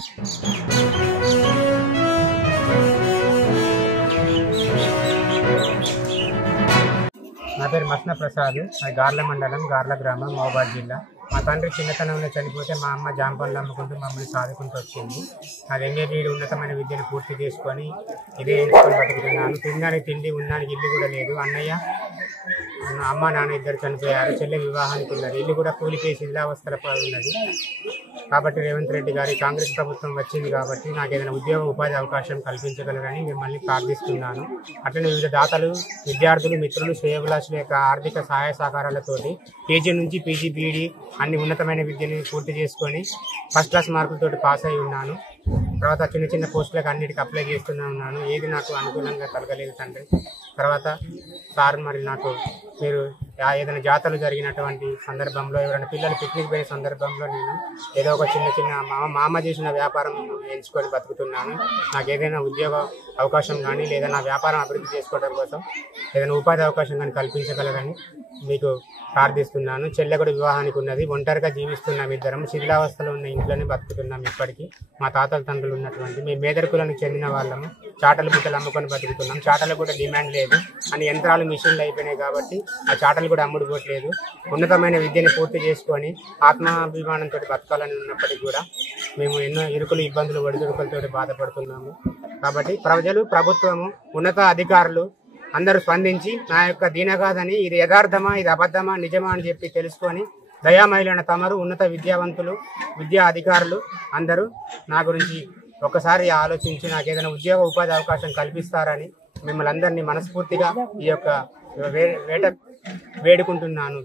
నా పేరు మస్న ప్రసాద్. అది గార్ల మండలం, గార్ల గ్రామం, మహబూబాద్ జిల్లా. మా తండ్రి చిన్నతనంలో చనిపోతే మా అమ్మ జాంపళ్ళు అమ్ముకుంటూ మమ్మల్ని సాదుకుంటూ వచ్చింది. అది ఎంఏబీఈడి ఉన్నతమైన విద్యను పూర్తి చేసుకొని ఇదే ఎంచుకొని బతుకుతున్నాను. తినడానికి తిండి, ఉండడానికి ఇల్లు కూడా లేదు. అన్నయ్య, అమ్మ, నాన్న ఇద్దరు చనిపోయారు. చెల్లె వివాహానికి ఉన్నది. ఇల్లు కూడా కూలిపోయి శిథిలావస్థల ఉన్నది. కాబట్టి రేవంత్ రెడ్డి గారి కాంగ్రెస్ ప్రభుత్వం వచ్చింది కాబట్టి నాకు ఏదైనా ఉద్యోగ ఉపాధి అవకాశం కల్పించగలరని మిమ్మల్ని ప్రార్థిస్తున్నాను. అట్లనే వివిధ దాతలు, విద్యార్థులు, మిత్రులు, శ్రేయోభిలాషుల యొక్క ఆర్థిక సహాయ సహకారాలతోటి కేజీ నుంచి పీజీ, బీఈడి అన్ని ఉన్నతమైన విద్యని పూర్తి చేసుకొని ఫస్ట్ క్లాస్ మార్కులతోటి పాస్ అయి ఉన్నాను. తర్వాత చిన్న చిన్న పోస్టులకు అన్నిటికీ అప్లై చేస్తున్నాను. ఏది నాకు అనుకూలంగా కలగలేదు తండ్రి. తర్వాత సార్, మరి నాకు మీరు ఏదైనా జాతరలు జరిగినటువంటి సందర్భంలో, ఎవరైనా పిల్లలు పిక్నిక్ పోయిన సందర్భంలో నేను ఏదో ఒక చిన్న మా అమ్మ చేసిన వ్యాపారం ఎంచుకొని బతుకుతున్నాను. నాకు ఏదైనా ఉద్యోగ అవకాశం కానీ లేదా నా వ్యాపారం అభివృద్ధి చేసుకోవడం కోసం ఏదైనా ఉపాధి అవకాశం కానీ కల్పించగలరని మీకు ప్రార్థిస్తున్నాను. చెల్లె కూడా వివాహానికి ఉన్నది. ఒంటరిగా జీవిస్తున్నాం. ఇద్దరం శిథిలావస్థలో ఉన్న ఇంట్లోనే బతుకుతున్నాం. ఇప్పటికీ మా తాతల తండ్రులు ఉన్నటువంటి మేము మేదరకులకు చెందిన వాళ్ళము. చాటలు బుట్టలు అమ్ముకొని బతుకుతున్నాం. చాటలకు కూడా డిమాండ్ లేదు అని యంత్రాలు, మిషన్లు అయిపోయినాయి కాబట్టి ఆ చాటలు కూడా అమ్ముడుపోవట్లేదు. ఉన్నతమైన విద్యను పూర్తి చేసుకొని ఆత్మాభిమానంతో బతకాలని ఉన్నప్పటికీ కూడా మేము ఎన్నో ఇరుకులు, ఇబ్బందులు, ఒడిదుడుకులతో బాధపడుతున్నాము. కాబట్టి ప్రజలు, ప్రభుత్వము, ఉన్నత అధికారులు అందరూ స్పందించి నా యొక్క దీనగాథని ఇది యథార్థమా, ఇది అబద్ధమా, నిజమా అని చెప్పి తెలుసుకొని దయామయులైన తమరు, ఉన్నత విద్యావంతులు, విద్యా అధికారులు అందరూ నా గురించి ఒకసారి ఆలోచించి నాకు ఏదైనా ఉద్యోగ ఉపాధి అవకాశం కల్పిస్తారని మిమ్మల్ని అందరినీ మనస్ఫూర్తిగా ఈ యొక్క వేడుకుంటున్నాను.